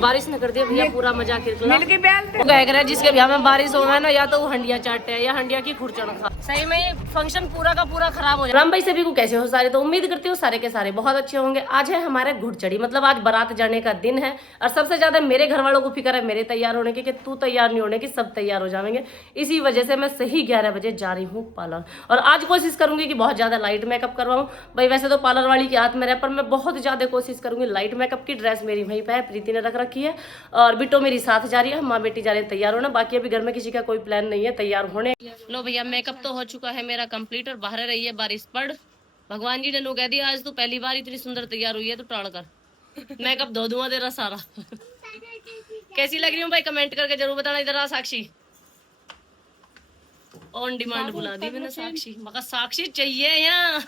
बारिश ने कर दिया भैया पूरा मजा किरकिरा। जिसके ब्याह में बारिश हो ना या तो वो हंडिया चाटे या हंडिया की खुरचन खा। सही में फंक्शन पूरा का पूरा खराब हो जाए। राम भाई सभी को कैसे हो सारे, तो उम्मीद करती हूँ सारे के सारे बहुत अच्छे होंगे। आज है हमारे घुड़चड़ी, मतलब आज बारात जाने का दिन है और सबसे ज्यादा मेरे घर वालों को फिक्र है मेरे तैयार होने की, कि तू तैयार नहीं होने की, सब तैयार हो जाएंगे। इसी वजह से मैं सही 11 बजे जा रही हूँ पार्लर और आज कोशिश करूंगी कि बहुत ज्यादा लाइट मेकअप करवाऊं। भाई वैसे तो पार्लर वाली के हाथ में रहे, पर मैं बहुत ज्यादा कोशिश करूंगी लाइट मेकअप की। ड्रेस मेरी वहीं पे है, प्रीति ने रख रखी है और बिट्टो मेरी साथ जा रही है। माँ बेटी जा रही है तैयार होना। बाकी अभी घर में किसी का कोई प्लान नहीं है तैयार होने। लो भैया मेकअप तो हो चुका है मेरा कंप्लीट और बाहर रही है बारिश पड़। भगवान जी ने नो कह दिया आज तू पहली बार इतनी सुंदर तैयार हुई है तो टाड़ कर मेकअप धो दूंगा तेरा सारा। कैसी लग रही हूँ भाई कमेंट करके जरूर बताना। इधर आ साक्षी, ऑन डिमांड बुला दी मैंने साक्षी, मगर साक्षी चाहिए यहाँ।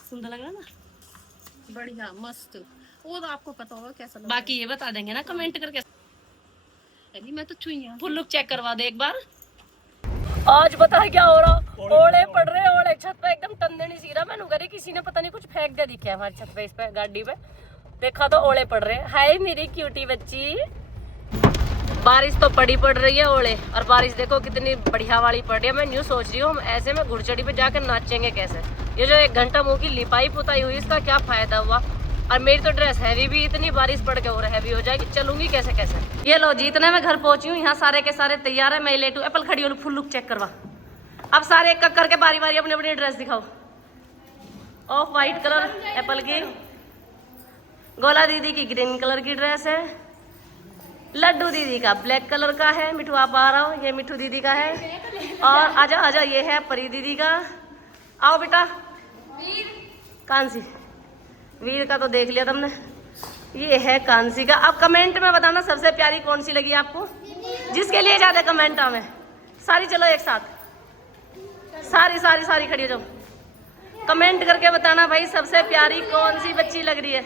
सुंदर लग रहा ना, बढ़िया मस्त। वो तो आपको पता होगा कैसा। बाकी ये बता देंगे ना कमेंट करके। अभी मैं तो छुई हूं। फुल लुक चेक करवा दे एक बार। आज पता है क्या हो रहा, ओले पड़ रहे हैं। ओले छत पे एकदम टंडे नहीं सी रहा। मैंने कह रही किसी ने पता नहीं कुछ फेंक दिया दिखा हमारी छत पे, इस पे गाड़ी पे देखा तो ओले पड़ रहे हैं। हाय मेरी क्यूटी बच्ची। बारिश तो पड़ रही है ओले, और बारिश देखो कितनी बढ़िया वाली पड़ रही है। मैं न्यू सोच रही हूँ हम ऐसे में घुड़चड़ी पे जाकर नाचेंगे कैसे। ये जो 1 घंटा मुंह की लिपाई पुताई हुई इसका क्या फायदा हुआ। और मेरी तो ड्रेस हैवी भी, इतनी बारिश पड़ के और हैवी हो जाएगी, चलूंगी कैसे कैसे। ये लो जीतने मैं घर पहुंची हूँ, यहाँ सारे के सारे तैयार है। मैं लेट हूँ, एप्पल खड़ी हो, फुल लुक चेक करवा। अब सारे एक करके बारी बारी अपनी अपनी ड्रेस दिखाओ। ऑफ वाइट कलर एप्पल की, गोला दीदी की ग्रीन कलर की ड्रेस है, लड्डू दीदी का ब्लैक कलर का है। मिठू आप आ रहा हो, ये मिठू दीदी का है। और आजा आजा ये है परी दीदी का। आओ बेटा। कांसी वीर का तो देख लिया तुमने, ये है कांसी का। अब कमेंट में बताना सबसे प्यारी कौन सी लगी आपको, जिसके लिए ज्यादा कमेंट आवे। सारी चलो एक साथ, सारी सारी सारी खड़ी हो जाओ। कमेंट करके बताना भाई सबसे प्यारी कौन सी बच्ची लग रही है।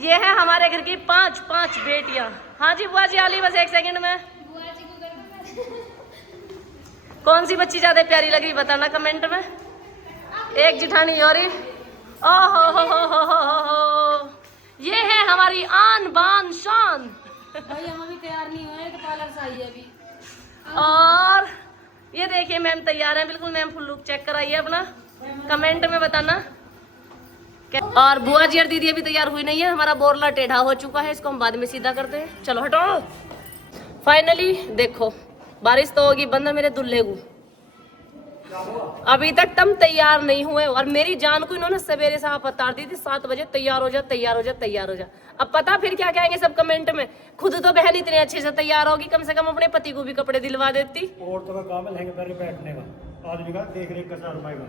ये है हमारे घर की 5 बेटियां। हाँ जी बुआ जी आली, बस 1 सेकंड में। कौन सी बच्ची ज्यादा प्यारी लगी बताना कमेंट में। एक जिठानी और ओहो, ये है हमारी आन बान शान। भाई हम अभी तैयार नहीं हुए तो पार्लर से आई है अभी। और ये देखिए मैम तैयार है बिल्कुल। मैम फुल लुक चेक कराइए अपना, कमेंट में बताना। और बुआ जी और दीदी अभी तैयार हुई नहीं है। हमारा बोरला टेढ़ा हो चुका है, इसको हम बाद में सीधा करते हैं। चलो हटो। फाइनली देखो बारिश तो होगी बंद मेरे दुल्हे को। अभी तक तुम तैयार नहीं हुए और मेरी जान को इन्होंने सवेरे साहब बता दी थी 7 बजे तैयार हो जा तैयार हो जा तैयार हो जा। अब पता फिर क्या कहेंगे सब कमेंट में। खुद तो बहन इतने अच्छे से तैयार होगी, कम से कम अपने पति को भी कपड़े दिलवा देती। और तो काम है पैर बैठने का, आदमी का देख रेख का 4 रुपए का।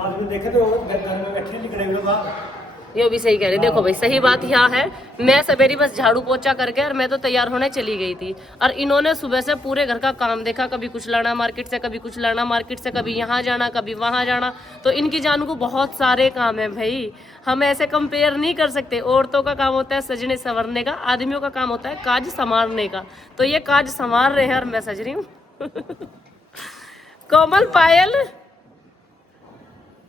आदमी देखे तो घर में बैठने निकले हुए बाहर। ये भी सही कह रहे। देखो भाई सही बात यहाँ है, मैं सवेरे बस झाड़ू पोछा करके और मैं तो तैयार होने चली गई थी और इन्होंने सुबह से पूरे घर का काम देखा। कभी कुछ लाना मार्केट से, कभी कुछ लाना मार्केट से, कभी यहाँ जाना कभी वहाँ जाना। तो इनकी जान को बहुत सारे काम है भाई, हम ऐसे कंपेयर नहीं कर सकते। औरतों का काम होता है सजने संवरने का, आदमियों का काम होता है काज संवारने का। तो ये काज संवार रहे हैं और मैं सज रही हूँ। कोमल पायल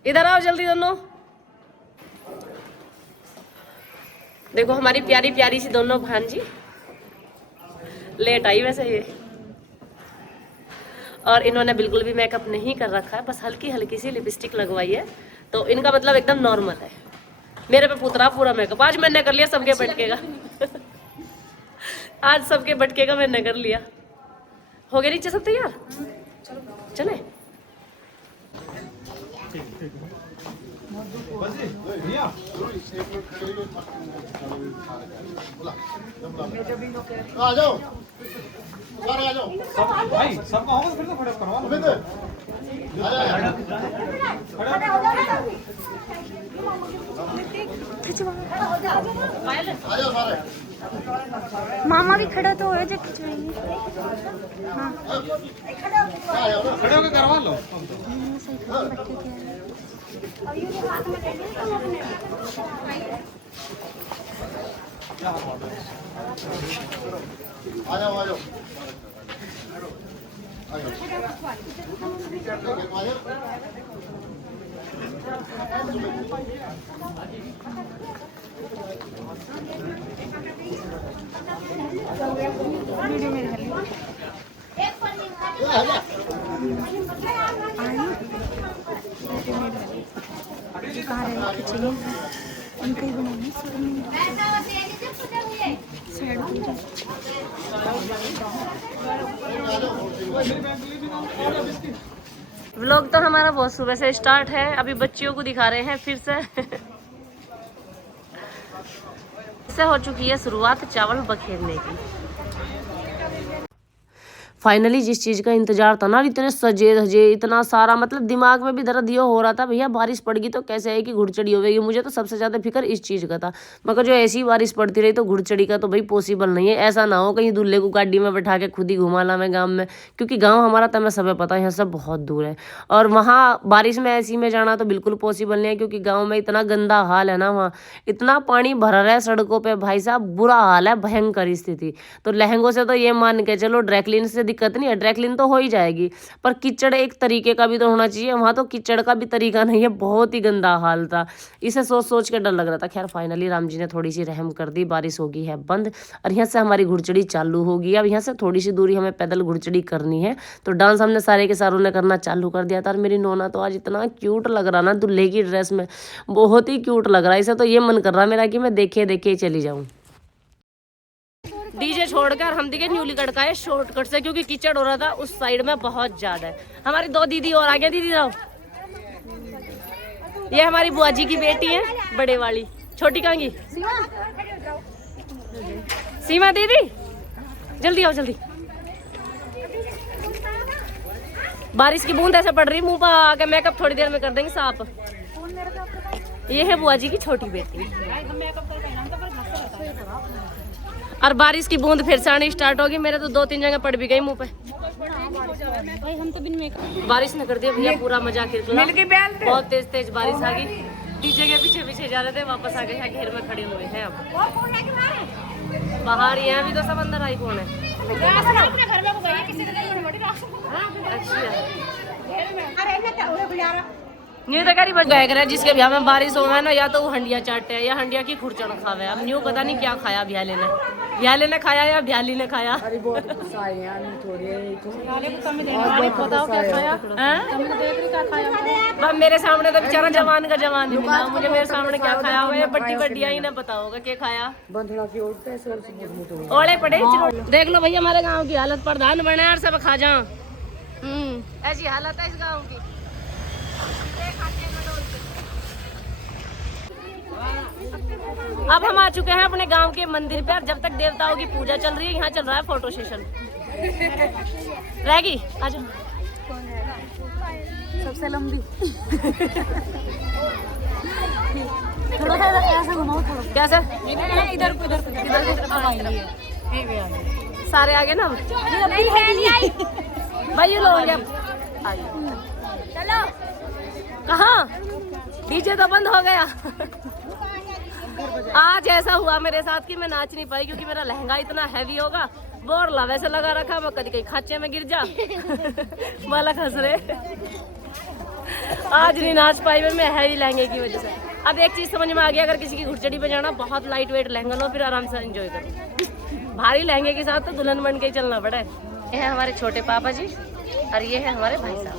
इधर आओ जल्दी दोनों। देखो हमारी प्यारी प्यारी सी दोनों भांजी लेट आई वैसे ये, और इन्होंने बिल्कुल भी मेकअप नहीं कर रखा है, बस हल्की हल्की सी लिपस्टिक लगवाई है। तो इनका मतलब एकदम नॉर्मल है। मेरे पे पुतरा पूरा मेकअप आज मैंने कर लिया, सबके बटके का। आज सबके बटके का मैंने कर लिया। हो गए नीचे सब तैयार, चले। आ जाओ आ जाओ भाई सबका होगा फिर तो खड़े करवा लो। मामा भी खड़ा तो हो जो खिंचवाएंगे। हाँ खड़े होकर करवा लो। आ जाओ आ जाओ उनका ही बनाना व्लॉग तो हमारा बहुत सुबह से स्टार्ट है। अभी बच्चियों को दिखा रहे हैं फिर से इससे हो चुकी है शुरुआत चावल बखेरने की। फाइनली जिस चीज़ का इंतजार था ना, इतने सजे धजे इतना सारा, मतलब दिमाग में भी दर्द ये हो रहा था भैया बारिश पड़गी तो कैसे है कि घुड़चड़ी होगी। मुझे तो सबसे ज़्यादा फिक्र इस चीज़ का था, मगर जो ऐसी बारिश पड़ती रही तो घुड़चड़ी का तो भाई पॉसिबल नहीं है। ऐसा ना हो कहीं दूल्हे को गाड़ी में बैठा के खुद ही घुमा ला मैं गाँव में, क्योंकि गाँव हमारा तो मैं सब पता है यहाँ से बहुत दूर है, और वहाँ बारिश में ऐसी में जाना तो बिल्कुल पॉसिबल नहीं है, क्योंकि गाँव में इतना गंदा हाल है ना, वहाँ इतना पानी भरा रहा है सड़कों पर भाई साहब, बुरा हाल है, भयंकर स्थिति। तो लहंगों से तो ये मान के चलो ड्राइक्लीन से दिक्कत नहीं है, ड्राइक्लीन तो हो ही जाएगी, पर कीचड़ एक तरीके का भी तो होना चाहिए। वहाँ तो कीचड़ का भी तरीका नहीं है, बहुत ही गंदा हाल था। इसे सोच सोच के डर लग रहा था। खैर फाइनली राम जी ने थोड़ी सी रहम कर दी, बारिश होगी है बंद, और यहाँ से हमारी घुड़चड़ी चालू होगी। अब यहाँ से थोड़ी सी दूरी हमें पैदल घुड़चड़ी करनी है, तो डांस हमने सारे के सारों ने करना चालू कर दिया था। और मेरी नोना तो आज इतना क्यूट लग रहा ना दूल्हे की ड्रेस में, बहुत ही क्यूट लग रहा है। इसे तो ये मन कर रहा मेरा कि मैं देखे देखे चली जाऊँ। डीजे छोड़कर हम दिखे न्यूली कट का है शॉर्टकट से, क्योंकि कीचड़ हो रहा था उस साइड में बहुत ज्यादा है। हमारी दो दीदी और आ गया। दीदी जाओ, ये हमारी बुआ जी की बेटी है बड़े वाली। छोटी कहाँ की? सीमा दीदी जल्दी आओ जल्दी। बारिश की बूंद ऐसे पड़ रही मुंह पर आके, मेकअप थोड़ी देर में कर देंगे साफ। ये है बुआ जी की छोटी बेटी, और बारिश की बूंद फिर से आनी स्टार्ट होगी। मेरे तो 2-3 जगह पड़ भी गई मुंह पे। भाई हम तो बिन मेकअप। बारिश ने कर दिया भैया पूरा मजा किरकिरा, बहुत तेज तेज बारिश आ गई। डीजे के पीछे पीछे जा रहे थे, वापस आ गए हैं, घेर में खड़े हुए हैं। अब बाहर ही हैं, अभी तो सब अंदर आई। कौन है? न्यू तो करी गए करे जिसके ब्याह में बारिश हो है ना, या तो वो हंडिया चाटे है या हंडिया की खुरचन खावे। अब न्यू पता नहीं क्या खाया भ्याले ने खाया या भ्याली ने खाया। बताओ क्या खाया? अब मेरे सामने तो बेचारा जवान का जवान नहीं मिला मुझे, मेरे सामने क्या खाया हुआ बड्डी बड्डिया ही ना पता होगा क्या खाया। ओले पड़े देख लो भैया, हमारे गाँव की हालत, प्रधान बने और सब खा जा। ऐसी हालत है इस गाँव की। अब हम आ चुके हैं अपने गांव के मंदिर पे, और जब तक देवताओं की पूजा चल रही है यहाँ चल रहा है फोटो सेशन। रहेगी आज सबसे लंबी। थोड़ा सा ऐसा घुमाओ थोड़ा। कैसे? इधर सारे आगे ना भाई, ये लोग चलो। कहाँ? डीजे तो बंद हो गया। आज ऐसा हुआ मेरे साथ कि मैं नाच नहीं पाई, क्योंकि मेरा लहंगा इतना हैवी होगा, बोरला वैसे लगा रखा, मैं कभी कहीं खाचे में गिर जा। मालक हंस रहे। आज नहीं नाच पाई मैं हैवी लहंगे की वजह से। अब एक चीज समझ में आ गया, अगर किसी की घुड़चड़ी पे जाना, बहुत लाइट वेट लहंगा लो, फिर आराम से एंजॉय करो। भारी लहंगे के साथ तो दुल्हन बन के ही चलना पड़ा है। ये है हमारे छोटे पापा जी, और ये है हमारे भाई साहब,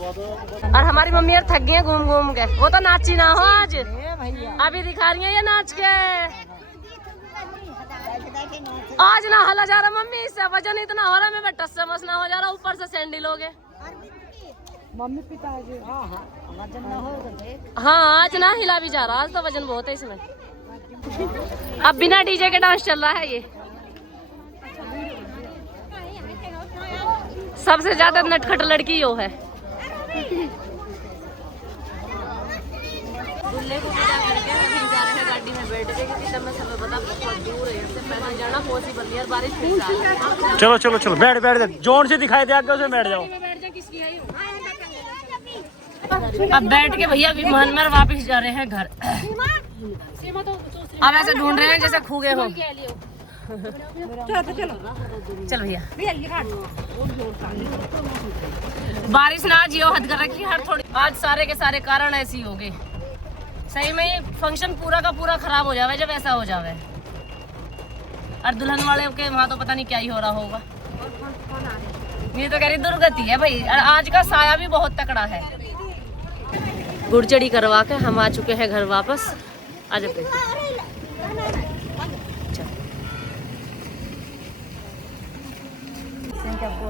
और हमारी मम्मी यार थक गई है घूम घूम के। वो तो नाची ना हो आज, अभी दिखा रही है ये नाच के। आज ना हला जा रहा मम्मी, इससे वजन इतना हो रहा है, मैं टस से मस ना हो जा रहा, ऊपर से सैंडल हो गए। मम्मी पिता जी वजन ना हो। हाँ आज ना हिला भी जा रहा, आज तो वजन बहुत है इसमें। अब बिना डीजे के डांस चल रहा है ये। सबसे ज्यादा नटखट लड़की यो है। दूल्हे को विदा करके अभी जा रहे हैं गाड़ी में बैठ के, क्योंकि तब मैं सब पता बहुत दूर है, इससे पैदल जाना पॉसिबल नहीं है, बारिश फिर से आ रही है। चलो चलो चलो बैठ बैठ जोन से दिखाई दे आगे, उसे बैठ जाओ। अब बैठ के भैया विमान में वापस जा रहे हैं घर। अब ऐसे ढूंढ रहे हैं जैसे खूगे हो। चल भैया, बारिश ना आज यो हद कर रखी हर थोड़ी। आज सारे के सारे कारण ऐसी हो गए, सही में फंक्शन पूरा का पूरा खराब हो जावे जब ऐसा हो जावे। और दुल्हन वाले के वहाँ तो पता नहीं क्या ही हो रहा होगा। ये तो कह रही दुर्गति है भाई। और आज का साया भी बहुत तकड़ा है। गुड़चड़ी करवा के हम आ चुके हैं घर वापस। आ जाते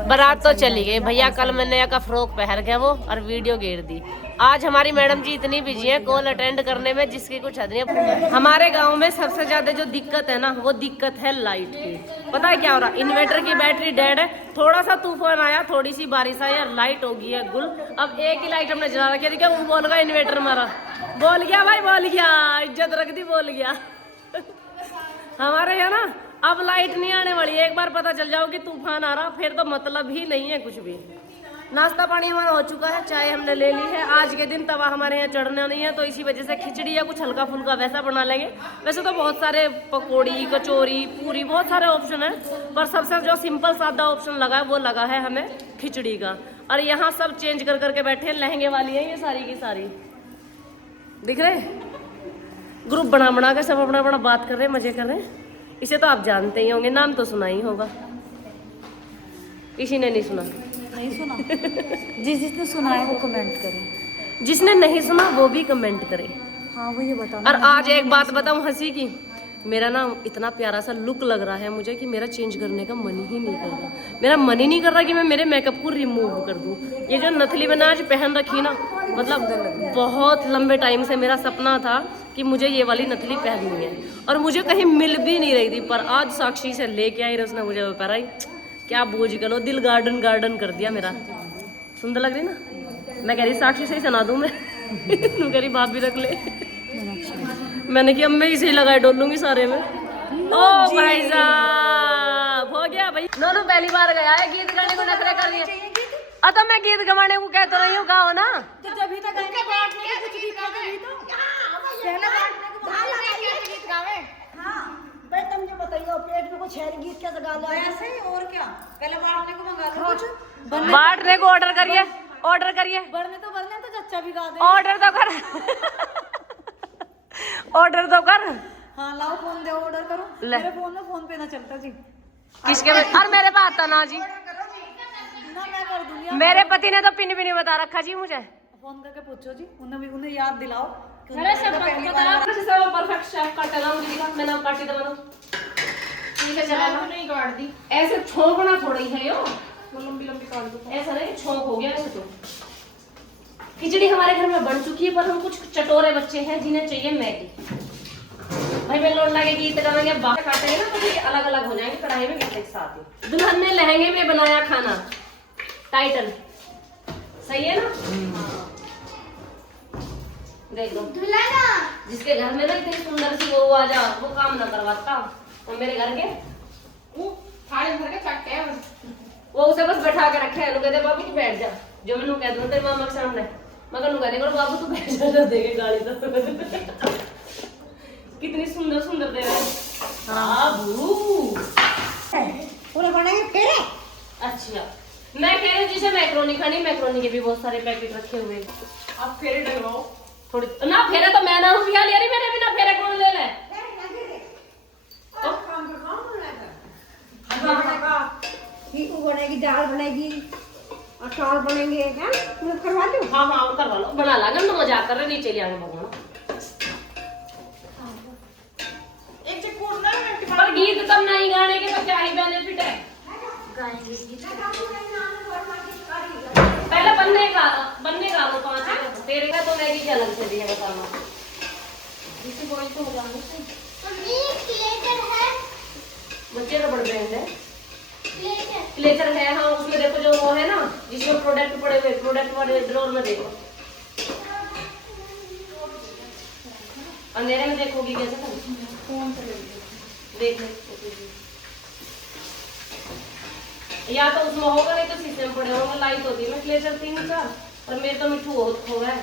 बारात तो चली गई भैया। कल मैंने का फ्रॉक पहन गया वो और वीडियो घेर दी। आज हमारी मैडम जी इतनी बिजी है कॉल अटेंड करने में जिसकी कुछ हद नहीं। हमारे गांव में सबसे ज्यादा जो दिक्कत है ना वो दिक्कत है लाइट की। पता है क्या हो रहा, इन्वर्टर की बैटरी डेड है। थोड़ा सा तूफान आया, थोड़ी सी बारिश आई और लाइट हो गई है गुल। अब एक ही लाइट हमने जला रखी है। वो बोल गया इन्वर्टर मारा, बोल गया भाई, बोल गया, इज्जत रख दी, बोल गया। हमारे यहाँ ना अब लाइट नहीं आने वाली है। एक बार पता चल जाओ कि तूफान आ रहा फिर तो मतलब ही नहीं है कुछ भी। नाश्ता पानी हमारा हो चुका है, चाय हमने ले ली है। आज के दिन तवा हमारे यहाँ चढ़ना नहीं है तो इसी वजह से खिचड़ी या कुछ हल्का फुल्का वैसा बना लेंगे। वैसे तो बहुत सारे पकौड़ी, कचौरी, पूरी, बहुत सारे ऑप्शन है, पर सबसे जो सिंपल सादा ऑप्शन लगा है वो लगा है हमें खिचड़ी का। और यहाँ सब चेंज कर करके बैठे हैं। लहंगे वाली है ये सारी की सारी, दिख रहे, ग्रुप बना बना के सब अपना अपना बात कर रहे हैं, मजे कर रहे हैं। इसे तो आप जानते ही होंगे, नाम तो सुना ही होगा। किसी ने नहीं सुना? नहीं सुना। जिसने सुना है वो कमेंट करे, जिसने नहीं सुना वो भी कमेंट करे। हाँ वो ये बताओ। और आज एक बात बताऊं हंसी की, मेरा ना इतना प्यारा सा लुक लग रहा है मुझे कि मेरा चेंज करने का मन ही नहीं कर रहा। मेरा मन ही नहीं कर रहा कि मैं मेरे मेकअप को रिमूव कर दूं। ये जो नथली मैंने आज पहन रखी ना, मतलब बहुत लंबे टाइम से मेरा सपना था कि मुझे ये वाली नथली पहननी है और मुझे कहीं मिल भी नहीं रही थी। पर आज साक्षी से लेके आई, उसने मुझे वो पहनाई। क्या बोझ करो, दिल गार्डन गार्डन कर दिया मेरा। सुंदर लग रही ना। मैं कह रही साक्षी से ही सुना दूं मैं। तू कह रही बाप भी रख ले। मैंने कि अब मैं इसे ही लगाए डोलूंगी सारे में। ओ भाई साहब, हो गया भाई। दोनों पहली बार गया है गीत गाने को नखरे कर दिए। तो मैं गीत गवाने को कहता रही हूँ, कहा ना तो जब तक गाने बांटने के कुछ गीत गावे तो पहले बांटने को कैसे गीत गावे। हां भाई तुम जो बताइयो पेट में कुछ है गीत कैसे गा लो ऐसे ही, और क्या। पहले बांटने को मंगा लो कुछ, बांटने को ऑर्डर करिए, ऑर्डर करिए। बरने तो चच्चा भी गा दे। ऑर्डर तो कर, ऑर्डर तो कर। हाँ लाओ फोन दे, ऑर्डर करो। मेरे फोन में फोन पे ना चलता जी। किसके में? और मेरे पास आता ना जी, ना मैं कर दूंगी। मेरे पति ने तो पिन भी नहीं बता रखा जी मुझे। फोन करके पूछो जी, उन्हें याद दिलाओ। मेरे से परफेक्ट शेफ काटा ना मुझे दिखा, मैं नाम काटी दबा दो। ठीक है चला ना, नहीं काट दी। ऐसे छोंकना थोड़ी है यो, लंबी लंबी काट दो। ऐसा नहीं छोंक हो गया ऐसे। तो खिचड़ी हमारे घर में बन चुकी है, पर हम कुछ चटोरे बच्चे हैं जिन्हें चाहिए मैगी। भाई मैं लोट लाके गीत गाएंगे, बाहर काटेंगे ना तो ये अलग अलग हो जाएंगे कढ़ाई में एक साथ ही। दुल्हन ने लहंगे में बनाया खाना, टाइटल सही है ना। देख लो जिसके घर में ना इतनी सुंदर सी वो आ जा, वो काम ना करवाता। और मेरे घर के थाली भर के चट्टे वो उसे बस बैठा के रखे हैं। कहते बाबू तू बैठ जा, जो मैंने कह दूं तेरे मामा के सामने मगर कहने को बाबू तू बैठ जा, देखे गाली तो। कितनी सुंदर सुंदर दे रहे हैं। बाबू पूरे बनाएंगे फेरे। अच्छा मैं कह रही हूँ जिसे मैक्रोनी खानी, मैक्रोनी के भी बहुत सारे पैकेट रखे हुए। आप फेरे डलवाओ थोड़ी ना। फेरे तो मैं ना हूँ फिलहाल यार, मेरे बिना फेरे कौन ले ले। बनेगी, दाल बनेगी, अचार बनेंगे, करवा दो। हाँ हाँ करवा लो, बना ला। तो मजाक कर रहे, नीचे ले आगे भगवान। पर गीत कम नहीं गाने के तो क्या ही बेनिफिट है। पहले बनने का लो 5 तेरे का तो मैगी क्या अलग से दिया बताना। बच्चे तो बड़ ब्रांड है, क्लेचर है। हाँ उसमें देखो जो वो है ना जिसमें प्रोडक्ट पड़े हुए, प्रोडक्ट वाले ड्रॉर में देखो। अंधेरे में देखोगी कैसे देख या तो उसमें होगा, नहीं तो शीशे में पड़े होंगे। लाइट होती है मैं क्लेचर 3-4 और मेरे तो मिठू बहुत खो है।